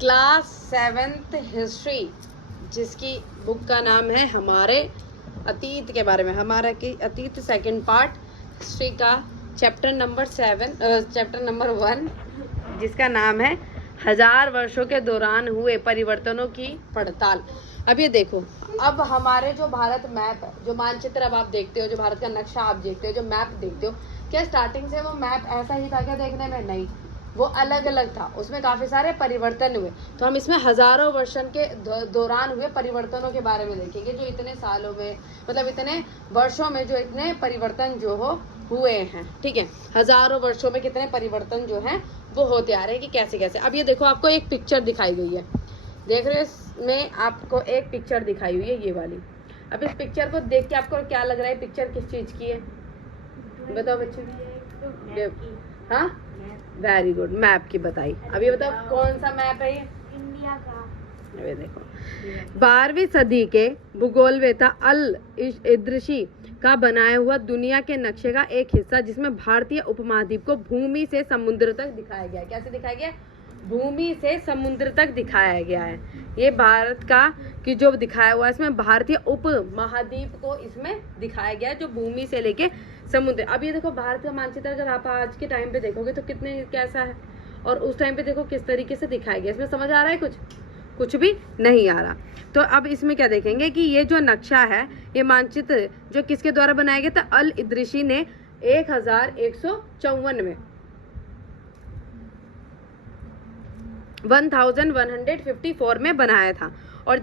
Class 7th history, जिसकी book का नाम है हमारे अतीत के बारे में, हमारा की अतीत सेकंड पार्ट हिस्ट्री का चैप्टर नंबर 1, जिसका नाम है 1000 वर्षों के दौरान हुए परिवर्तनों की पड़ताल। अब ये देखो, अब हमारे जो भारत मैप है, जो मानचित्र अब आप देखते हो, जो भारत का नक्शा आप देखते हो, जो मैप देखते हो, क्या स्टार्टिंग से वो मैप ऐसा ही था क्या देखने में? नहीं, वो अलग अलग था, उसमें काफ़ी सारे परिवर्तन हुए। तो हम इसमें हजारों वर्षों के दौरान हुए परिवर्तनों के बारे में देखेंगे, जो इतने सालों में, मतलब इतने वर्षों में जो इतने परिवर्तन जो हुए हैं। ठीक है, हजारों वर्षों में कितने परिवर्तन जो हैं वो होते आ रहे हैं कि कैसे कैसे। अब ये देखो, आपको एक पिक्चर दिखाई गई है, देख रहे हो, इसमें आपको एक पिक्चर दिखाई हुई है, ये वाली। अब इस पिक्चर को देख के आपको क्या लग रहा है? पिक्चर किस चीज की है बताओ बच्चे? हाँ, वेरी गुड, मैप की बताई। अब ये बताओ कौन सा मैप है? ये इंडिया का। ये देखो, 12वीं सदी के भूगोलवेता अल इद्रिशी का बनाया हुआ दुनिया के नक्शे का एक हिस्सा, जिसमें भारतीय उपमहाद्वीप को भूमि से समुद्र तक दिखाया गया है। कैसे दिखाया गया? भूमि से समुद्र तक दिखाया गया है। ये भारत का कि जो दिखाया हुआ है, इसमें भारतीय उपमहाद्वीप को इसमें दिखाया गया है, जो भूमि से लेके समुद्र। अब ये देखो, भारत का मानचित्र अगर आप आज के टाइम पे देखोगे तो कितने कैसा है, और उस टाइम पे देखो किस तरीके से दिखाया गया। इसमें समझ आ रहा है? कुछ भी नहीं आ रहा। तो अब इसमें क्या देखेंगे कि ये जो नक्शा है, ये मानचित्र जो किसके द्वारा बनाया गया था? अल इद्रिशी ने 1154 में 1154 में बनाया था। और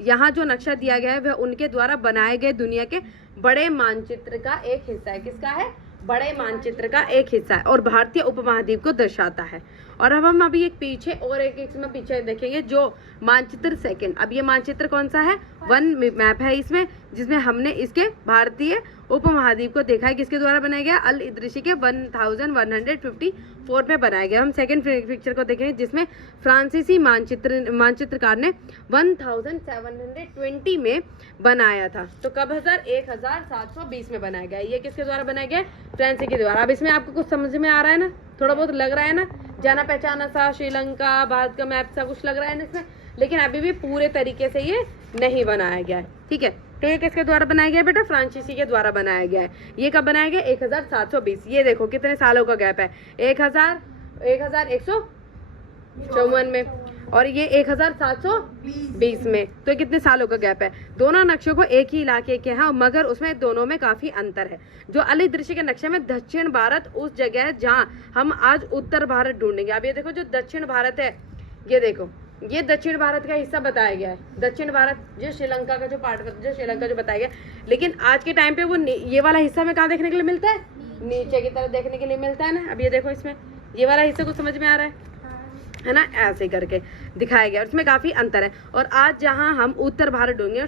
यहाँ जो नक्शा दिया गया है वह उनके द्वारा बनाए गए दुनिया के बड़े मानचित्र का एक हिस्सा है। किसका है? बड़े मानचित्र का एक हिस्सा है, और भारतीय उपमहाद्वीप को दर्शाता है। और अब हम अभी एक पीछे और एक इसमें पीछे देखेंगे, जो मानचित्र सेकंड। अब ये मानचित्र कौन सा है? वन मैप है इसमें, जिसमें हमने इसके भारतीय उपमहाद्वीप को देखा है। किसके द्वारा बनाया गया? अल इद्रिशी के 1154 में बनाया गया। हम सेकंड पिक्चर को देखेंगे, जिसमें फ्रांसीसी मानचित्रकार ने 1720 में बनाया था। तो कब? 1720 में बनाया गया। ये किसके द्वारा बनाया गया? फ्रांसी के द्वारा। अब इसमें आपको कुछ समझ में आ रहा है ना? थोड़ा बहुत लग रहा है ना? जाना पहचाना सा श्रीलंका, भारत का मैप सा कुछ लग रहा है ना इसमें, लेकिन अभी भी पूरे तरीके से ये नहीं बनाया गया है। ठीक है, तो ये किसके द्वारा बनाया गया बेटा? फ्रांसीसी के द्वारा बनाया गया है। ये कब बनाया गया? 1720। ये देखो कितने सालों का गैप है, 1154 में, और ये 1720 में। तो कितने सालों का गैप है? दोनों नक्शों को एक ही इलाके के हैं, मगर उसमें दोनों में काफी अंतर है। जो अल इद्रिशी के नक्शे में दक्षिण भारत उस जगह है जहां हम आज उत्तर भारत ढूंढेंगे। अब ये देखो, जो दक्षिण भारत है, ये देखो, ये दक्षिण भारत का हिस्सा बताया गया है। दक्षिण भारत जो श्रीलंका का जो पार्ट, जो श्रीलंका जो बताया गया, लेकिन आज के टाइम पे वो ये वाला हिस्सा में कहाँ देखने के लिए मिलता है? नीचे की तरफ देखने के लिए मिलता है ना। अब ये देखो, इसमें ये वाला हिस्सा कुछ समझ में आ रहा है ना? ऐसे करके दिखाया गया, और इसमें काफी अंतर है। और आज जहां हम उत्तर भारत ढूंढेंगे, और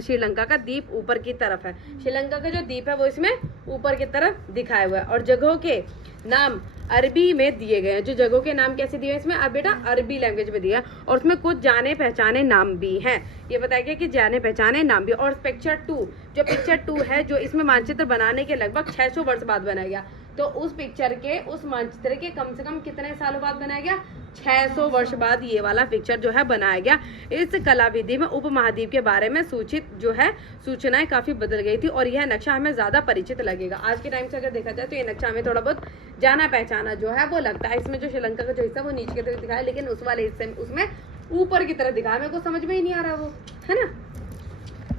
श्रीलंका का द्वीप ऊपर की तरफ है। श्रीलंका का जो द्वीप है वो इसमें ऊपर की तरफ दिखाया हुआ है, और जगहों के नाम अरबी में दिए गए हैं। जो जगहों के नाम कैसे दिए हैं इसमें? अब बेटा अरबी लैंग्वेज में दिया है, और उसमें कुछ जाने पहचाने नाम भी हैं। ये बताया गया कि जाने पहचाने नाम भी। और पिक्चर 2 है, जो इसमें मानचित्र बनाने के लगभग 600 वर्ष बाद बनाया गया। तो उस मानचित्र के कम से कम कितने सालों बाद बनाया गया? 600 वर्ष बाद ये वाला पिक्चर जो है बनाया गया। इस कला विधि में उपमहाद्वीप के बारे में सूचनाएं काफी बदल गई थी, और यह नक्शा हमें ज्यादा परिचित लगेगा। आज के टाइम से अगर देखा जाए तो ये नक्शा हमें थोड़ा बहुत जाना पहचाना जो है वो लगता है। इसमें जो श्रीलंका का जो हिस्सा वो नीचे की तरफ दिखाया है, लेकिन उस वाले हिस्से में उसमें ऊपर की तरफ दिखाया। मेरे को समझ में ही नहीं आ रहा वो, है ना?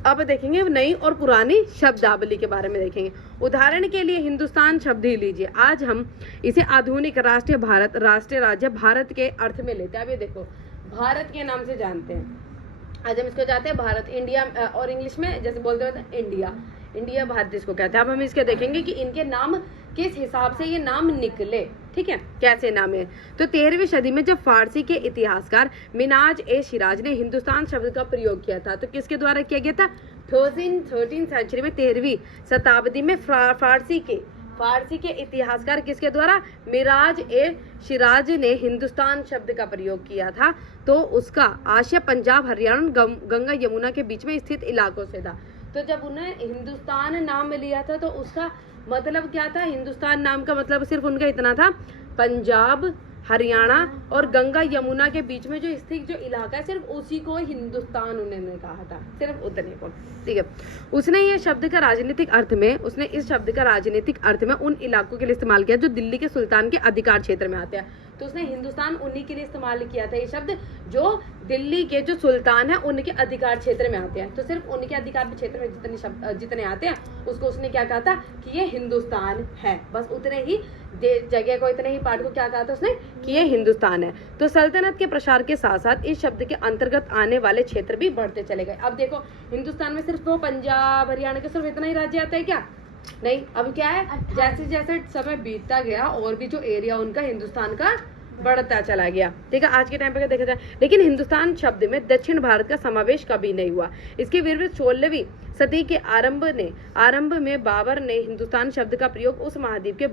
अब देखेंगे नई और पुरानी शब्दावली के बारे में देखेंगे। उदाहरण के लिए हिंदुस्तान शब्द ही लीजिए। आज हम इसे आधुनिक राष्ट्रीय भारत, राष्ट्रीय राज्य भारत के अर्थ में लेते हैं। अब ये देखो, भारत के नाम से जानते हैं, आज हम इसको जानते हैं भारत, इंडिया, और इंग्लिश में जैसे बोलते हैं इंडिया भारत जिसको कहते हैं। अब हम इसके देखेंगे कि इनके नाम किस हिसाब से ये नाम निकले। ठीक है, कैसे नाम है? तो 13वीं सदी में जब फारसी के इतिहासकार मिनाज ए शिराज ने हिंदुस्तान शब्द का प्रयोग किया था, तो किसके द्वारा किया गया था? 13th सेंचुरी में, 13वीं शताब्दी में फारसी के इतिहासकार किसके द्वारा? मिराज ए शिराज ने हिंदुस्तान शब्द का प्रयोग किया था। तो उसका आशय पंजाब, हरियाणा, गंगा यमुना के बीच में स्थित इलाकों से था। तो जब उन्हें हिंदुस्तान नाम लिया था, तो उसका मतलब क्या था? हिंदुस्तान नाम का मतलब सिर्फ उनका इतना था, पंजाब, हरियाणा और गंगा यमुना के बीच में जो स्थित जो इलाका है, सिर्फ उसी को हिंदुस्तान उन्होंने कहा था, सिर्फ उतने को। ठीक है, उसने ये शब्द का राजनीतिक अर्थ में, उसने इस शब्द का राजनीतिक अर्थ में उन इलाकों के लिए इस्तेमाल किया जो दिल्ली के सुल्तान के अधिकार क्षेत्र में आते हैं। तो उसने हिंदुस्तान उन्हीं के लिए इस्तेमाल किया था ये शब्द जो दिल्ली के जो सुल्तान है उनके अधिकार क्षेत्र में आते हैं। तो सिर्फ उनके अधिकार क्षेत्र में जितने शब्द जितने आते हैं उसको उसने क्या कहा था कि ये हिंदुस्तान है। बस उतने ही जगह को, इतने ही पार्ट को क्या कहा था उसने कि ये हिंदुस्तान है। तो सल्तनत के प्रसार के साथ साथ इस शब्द के अंतर्गत आने वाले क्षेत्र भी बढ़ते चले गए। अब देखो, हिंदुस्तान में सिर्फ वो पंजाब हरियाणा के सिर्फ इतना ही राज्य आता है क्या? नहीं, अब क्या है, जैसे जैसे समय बीतता गया और भी जो एरिया उनका हिंदुस्तान का बढ़ता चला गया। ठीक है, आज के टाइम पे देखा जाए, लेकिन हिंदुस्तान शब्द में दक्षिण भारत का समावेश कभी नहीं हुआ। इसके विरुद्ध 16वीं सदी के आरंभ में बाबर ने हिंदुस्तान शब्द का प्रयोग इस महाद्वीप के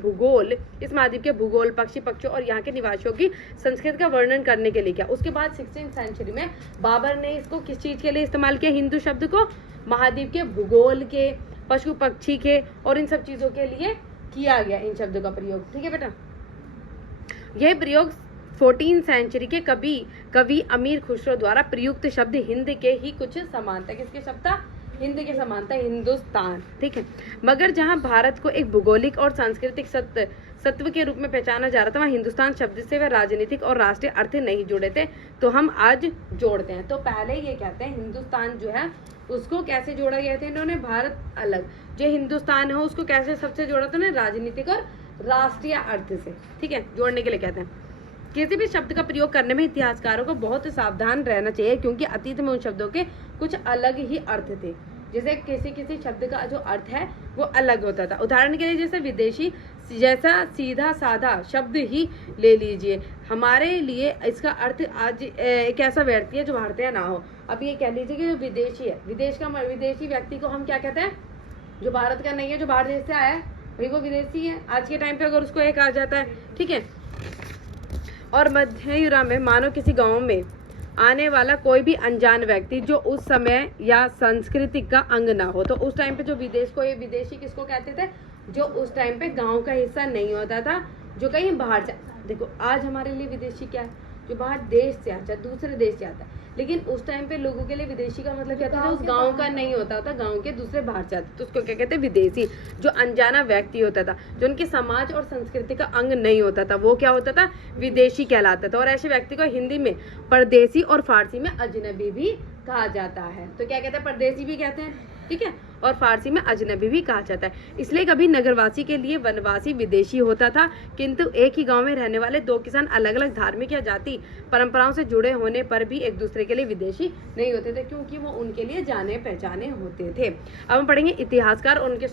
भूगोल, पक्षी पक्षियों और यहाँ के निवासियों की संस्कृति का वर्णन करने के लिए किया। उसके बाद 16वीं सेंचुरी में बाबर ने इसको किस चीज के लिए इस्तेमाल किया? हिंदू शब्द को महाद्वीप के भूगोल के, पशु पक्षी के और इन सब चीजों के लिए किया गया इन शब्दों का प्रयोग। ठीक है बेटा, यह प्रयोग 14वीं सेंचुरी के कवि अमीर खुसरो द्वारा प्रयुक्त शब्द हिंद के ही कुछ समानता, किसके शब्द था? हिंद के समानता, हिंदुस्तान। ठीक है, मगर जहां भारत को एक भौगोलिक और सांस्कृतिक सत्व के रूप में पहचाना जा रहा था, वहाँ हिंदुस्तान शब्द से वह राजनीतिक और राष्ट्रीय अर्थ नहीं जुड़े थे, तो हम आज जोड़ते हैं। तो पहले ये कहते हैं हिंदुस्तान जो है उसको कैसे जोड़ा गया था इन्होंने? भारत अलग, जो हिंदुस्तान है उसको कैसे सबसे जोड़ा था ना? राजनीतिक और राष्ट्रीय अर्थ से। ठीक है, जोड़ने के लिए कहते हैं। किसी भी शब्द का प्रयोग करने में इतिहासकारों को बहुत सावधान रहना चाहिए, क्योंकि अतीत में उन शब्दों के कुछ अलग ही अर्थ थे। जैसे किसी शब्द का जो अर्थ है वो अलग होता था। उदाहरण के लिए जैसे विदेशी जैसा सीधा साधा शब्द ही ले लीजिए, हमारे लिए इसका अर्थ आज एक ऐसा व्यक्ति है जो भारतीय ना हो। अब ये कह लीजिए कि जो विदेशी है, विदेशी व्यक्ति को हम क्या कहते हैं? जो भारत का नहीं है, जो बाहर देश से आया है, वही वो विदेशी है आज के टाइम पे, अगर उसको एक आ जाता है। ठीक है, और मध्य यूरोप में मानो किसी गांव में आने वाला कोई भी अनजान व्यक्ति जो उस समय या संस्कृति का अंग ना हो, तो उस टाइम पे जो ये विदेशी किसको कहते थे? जो उस टाइम पे गांव का हिस्सा नहीं होता था, जो कहीं बाहर से। देखो आज हमारे लिए विदेशी क्या है? जो बाहर देश से आता है, दूसरे देश से आता है। लेकिन उस टाइम पे लोगों के लिए विदेशी का मतलब क्या था? उस गांव का नहीं होता था, गांव के दूसरे बाहर से आते, तो उसको क्या कहते हैं? विदेशी। जो अनजाना व्यक्ति होता था, जो उनके समाज और संस्कृति का अंग नहीं होता था, वो क्या होता था? विदेशी कहलाता था। और ऐसे व्यक्ति को हिंदी में परदेसी और फारसी में अजनबी भी कहा जाता है। तो क्या कहते हैं? परदेसी भी कहते हैं, ठीक है, और फारसी में अजनबी भी कहा जाता है। इसलिए कभी नगरवासी के लिए वनवासी विदेशी होता था, किंतु एक ही गांव में रहने वाले दो किसान अलग अलग धार्मिक या जाति परंपराओं से जुड़े होने पर भी एक दूसरे के लिए विदेशी नहीं होते थे, क्योंकि वो उनके लिए जाने पहचाने होते थे। अब हम पढ़ेंगे इतिहासकार और उनके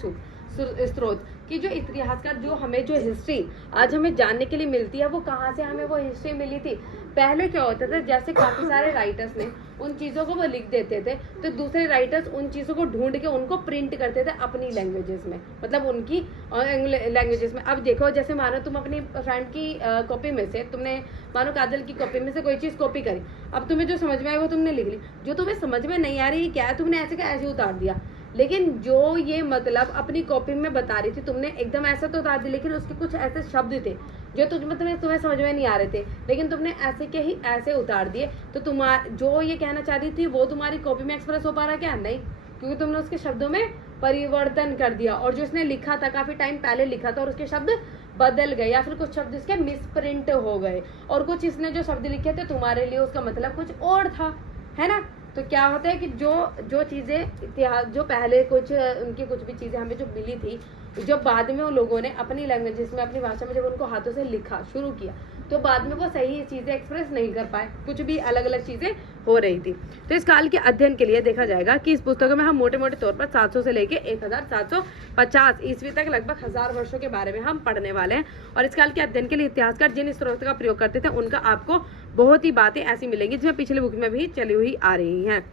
स्रोत कि जो इतिहासकार जो हमें जो हिस्ट्री आज हमें जानने के लिए मिलती है, वो कहाँ से हमें वो हिस्ट्री मिली थी? पहले क्या होता था, जैसे काफी सारे राइटर्स ने उन चीजों को वो लिख देते थे, तो दूसरे राइटर्स उन चीजों को ढूंढ के उनको प्रिंट करते थे अपनी लैंग्वेजेस में, मतलब उनकी लैंग्वेजेस में। अब देखो, जैसे मानो तुम अपनी फ्रेंड की कॉपी में से, तुमने मानो काजल की कॉपी में से कोई चीज कॉपी करी, अब तुम्हें जो समझ में आई वो तुमने लिख ली, जो तुम्हें समझ में नहीं आ रही क्या है तुमने ऐसे का ऐसे उतार दिया। लेकिन जो ये मतलब अपनी कॉपी में बता रही थी, तुमने एकदम ऐसा तो उतार दिया, लेकिन उसके कुछ ऐसे शब्द थे जो तुम्हें समझ में नहीं आ रहे थे, लेकिन तुमने ऐसे के ही ऐसे उतार दिए। तो जो ये कहना चाह रही थी वो तुम्हारी कॉपी में एक्सप्रेस हो पा रहा क्या? नहीं, क्योंकि तुमने उसके शब्दों में परिवर्तन कर दिया, और जो उसने लिखा था काफी टाइम पहले लिखा था और उसके शब्द बदल गए, या फिर कुछ शब्द इसके मिसप्रिंट हो गए, और कुछ इसने जो शब्द लिखे थे तुम्हारे लिए उसका मतलब कुछ और था, है ना। तो क्या होता है कि जो चीजें इतिहास जो पहले कुछ उनकी कुछ भी चीजें हमें जो मिली थी, जो बाद में उन लोगों ने अपनी लैंग्वेजेस में अपनी भाषा में जब उनको हाथों से लिखा शुरू किया, तो बाद में वो सही चीजें एक्सप्रेस नहीं कर पाए, कुछ भी अलग अलग चीजें हो रही थी। तो इस काल के अध्ययन के लिए देखा जाएगा कि इस पुस्तक में हम मोटे मोटे तौर पर 700 से लेके 1750 ईस्वी तक लगभग 1000 वर्षों के बारे में हम पढ़ने वाले हैं। और इस काल के अध्ययन के लिए इतिहासकार जिन स्रोत का प्रयोग करते थे उनका आपको बहुत ही बातें ऐसी मिलेंगी जिसमें पिछले बुक में भी चली हुई आ रही हैं।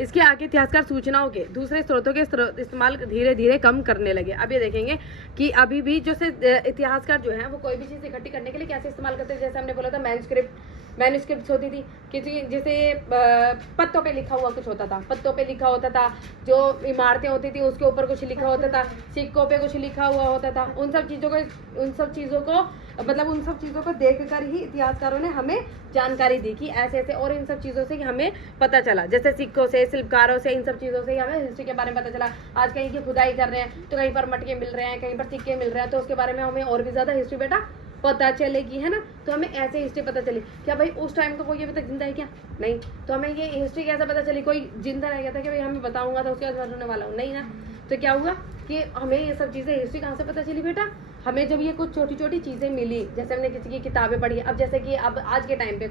इसके आगे इतिहासकार सूचनाओं के दूसरे स्रोतों के इस्तेमाल धीरे धीरे कम करने लगे। अब ये देखेंगे कि अभी भी जो से इतिहासकार जो है वो कोई भी चीज़ इकट्ठी करने के लिए कैसे इस्तेमाल करते हैं। जैसे हमने बोला था मैन्युस्क्रिप्ट, मैन्युस्क्रिप्ट्स होती थी, किसी जैसे पत्तों पे लिखा हुआ कुछ होता था, पत्तों पे लिखा होता था, जो इमारतें होती थी उसके ऊपर कुछ लिखा होता था, सिक्कों पे कुछ लिखा हुआ होता था। उन सब चीज़ों को देखकर ही इतिहासकारों ने हमें जानकारी दी कि ऐसे ऐसे, और इन सब चीज़ों से हमें पता चला, जैसे सिक्कों से, शिल्पकारों से, इन सब चीज़ों से हमें हिस्ट्री के बारे में पता चला। आज कहीं की खुदाई कर रहे हैं तो कहीं पर मटके मिल रहे हैं, कहीं पर सिक्के मिल रहे हैं, तो उसके बारे में हमें और भी ज़्यादा हिस्ट्री बेटा पता चलेगी, है ना। तो हमें ऐसे हिस्ट्री पता चली। क्या भाई उस टाइम का कोई अभी तक जिंदा है क्या? नहीं। तो हमें ये हिस्ट्री कैसे पता चली? कोई जिंदा रह गया था कि भाई हमें बताऊंगा तो उसके बाद मरने वाला हूँ? नहीं ना। तो क्या हुआ कि हमें ये सब चीज़ें, हिस्ट्री कहाँ से पता चली बेटा? हमें जब ये कुछ छोटी छोटी चीज़ें मिली, जैसे हमने किसी की किताबें पढ़ी, अब जैसे कि अब आज के टाइम पे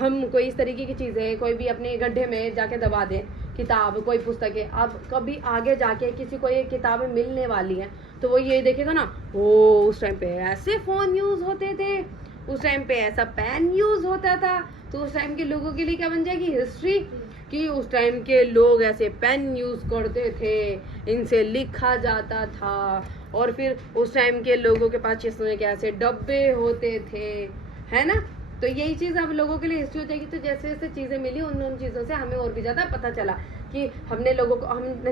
हम कोई इस तरीके की चीज़ें कोई भी अपने गड्ढे में जाके दबा दें, किताब, कोई पुस्तकें, अब कभी आगे जाके किसी को ये किताबें मिलने वाली हैं तो वो ये देखेगा ना, ओ उस टाइम पे ऐसे फ़ोन यूज़ होते थे, उस टाइम पे ऐसा पेन यूज़ होता था। तो उस टाइम के लोगों के लिए क्या बन जाएगी? हिस्ट्री, कि उस टाइम के लोग ऐसे पेन यूज़ करते थे, इनसे लिखा जाता था, और फिर उस टाइम के लोगों के पास जिसमें क्या ऐसे डब्बे होते थे, है ना। तो यही चीज़ अब लोगों के लिए हिस्ट्री हो जाएगी। तो जैसे जैसे चीज़ें मिली उन चीज़ों से हमें और भी ज़्यादा पता चला कि हमने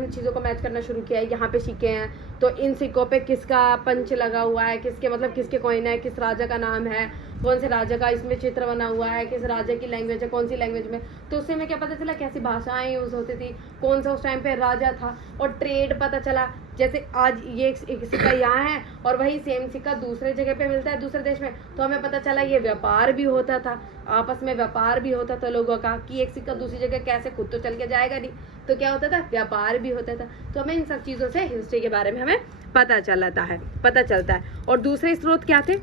चीज़ों को मैच करना शुरू किया है। यहाँ पे सिक्के हैं तो इन सिक्कों पे किसका पंच लगा हुआ है, किसके कॉइन है, किस राजा का नाम है, कौन से राजा का इसमें चित्र बना हुआ है, किस राजा की लैंग्वेज है, कौन सी लैंग्वेज में। तो उससे हमें क्या पता चला, कैसी भाषाएं यूज़ होती थी, कौन सा उस टाइम पे राजा था, और ट्रेड पता चला। जैसे आज ये एक सिक्का यहाँ है और वही सेम सिक्का दूसरे जगह पे मिलता है दूसरे देश में, तो हमें पता चला ये व्यापार भी होता था, आपस में व्यापार भी होता था लोगों का, कि एक सिक्का दूसरी जगह कैसे, खुद तो चल के जाएगा नहीं, तो क्या होता था, व्यापार भी होता था। तो हमें इन सब चीज़ों से हिस्ट्री के बारे में हमें पता चलता है। और दूसरे स्रोत क्या थे?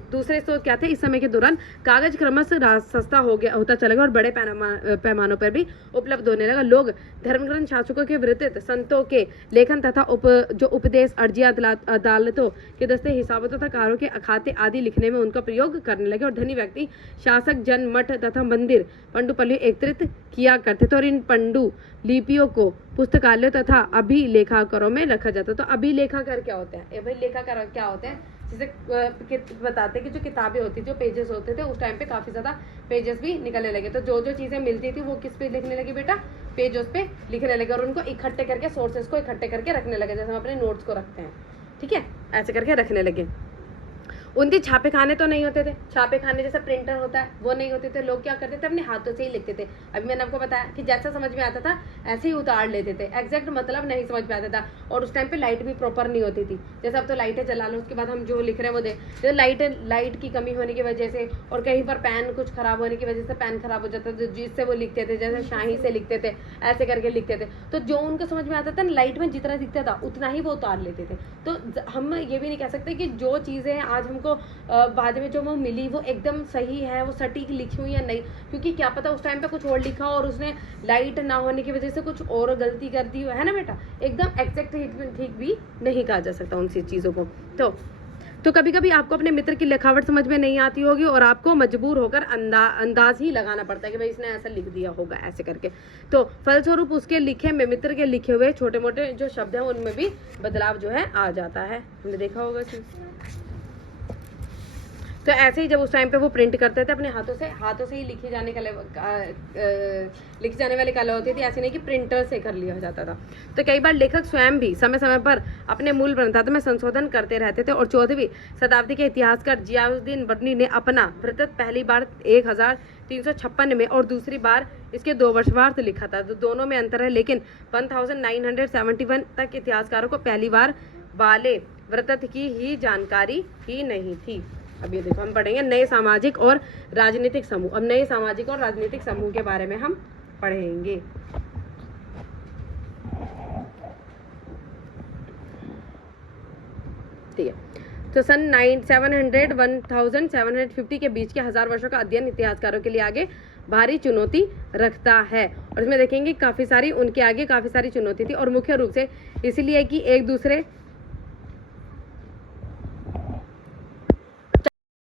इस समय के दौरान कागज क्रमशः सस्ता होता चला गया और बड़े पैमानों पर भी उपलब्ध होने लगा। लोग धर्मग्रंथ शासकों के विरुद्ध संतों के लेखन तथा उपदेश, अर्जियां, अदालतों के दस्ते, हिसाबों तथा कारों के अखाते आदि लिखने में उनका प्रयोग करने लगे। और धनी व्यक्ति, शासक, जन, मठ तथा मंदिर पांडुलिपि एकत्रित किया करते थे और इन पांडु लिपियों को पुस्तकालयों तथा अभिलेखागारों में रखा जाता। तो अभिलेखागार क्या होते हैं? अभिलेखागार क्या होते हैं? जैसे बताते कि जो किताबें होती थी, जो पेजेस होते थे, उस टाइम पे काफ़ी ज़्यादा पेजेस भी निकलने लगे। तो जो चीज़ें मिलती थी वो किस पे लिखने लगी बेटा? पेजेस पे लिखने लगे, और उनको इकट्ठे करके, सोर्सेस को इकट्ठे करके रखने लगे, जैसे हम अपने नोट्स को रखते हैं, ठीक है, ऐसे करके रखने लगे। उनके छापे खाने तो नहीं होते थे, छापे खाने जैसे प्रिंटर होता है वो नहीं होते थे। लोग क्या करते थे, अपने हाथों से ही लिखते थे। अभी मैंने आपको बताया कि जैसा समझ में आता था ऐसे ही उतार लेते थे, एग्जैक्ट मतलब नहीं समझ में आता था। और उस टाइम पे लाइट भी प्रॉपर नहीं होती थी, जैसे अब तो लाइटें जला लो उसके बाद हम जो लिख रहे हैं वो देख, तो लाइट की कमी होने की वजह से, और कहीं पर पेन कुछ खराब होने की वजह से पेन खराब हो जाता था, जिससे वो लिखते थे, जैसे शाही से लिखते थे, ऐसे करके लिखते थे। तो जो उनको समझ में आता था, लाइट में जितना दिखता था उतना ही वो उतार लेते थे। तो हम ये भी नहीं कह सकते कि जो चीज़ें आज हमको बाद में जो वो मिली वो एकदम सही है, वो सटीक लिखी हुई या नहीं, क्योंकि क्या पता उस टाइम पे कुछ और लिखा और उसने लाइट ना होने की वजह से कुछ और गलती कर दी है ना बेटा। एकदम एग्जैक्ट ठीक भी नहीं कहा जा सकता उन चीज़ों को। तो कभी कभी आपको अपने मित्र की लिखावट समझ में नहीं आती होगी और आपको मजबूर होकर अंदाज ही लगाना पड़ता है कि भाई इसने ऐसा लिख दिया होगा ऐसे करके। तो फलस्वरूप उसके लिखे में, मित्र के लिखे हुए छोटे मोटे जो शब्द हैं उनमें भी बदलाव जो है आ जाता है। हमने देखा होगा इसमें। तो ऐसे ही जब उस टाइम पे वो प्रिंट करते थे अपने हाथों से ही लिखी जाने वाली कला होती थी, ऐसे नहीं कि प्रिंटर से कर लिया जाता था। तो कई बार लेखक स्वयं भी समय समय पर अपने मूल ग्रंथार्थ में संशोधन करते रहते थे। और 14वीं शताब्दी के इतिहासकार जियाउद्दीन बर्नी ने अपना वृत्त पहली बार 1356 में और दूसरी बार इसके 2 वर्ष बाद लिखा था। तो दोनों में अंतर है, लेकिन 1971 तक इतिहासकारों को पहली बार वाले वृत्त की ही जानकारी ही नहीं थी। अब ये देखो हम पढ़ेंगे नए सामाजिक और राजनीतिक समूह। अब नए सामाजिक और राजनीतिक समूह के बारे में हम पढ़ेंगे। ठीक है, तो सन 1750 के बीच के 1000 वर्षों का अध्ययन इतिहासकारों के लिए आगे भारी चुनौती रखता है। और इसमें देखेंगे काफ़ी सारी उनके आगे काफ़ी सारी चुनौती थी, और मुख्य रूप से इसलिए कि एक दूसरे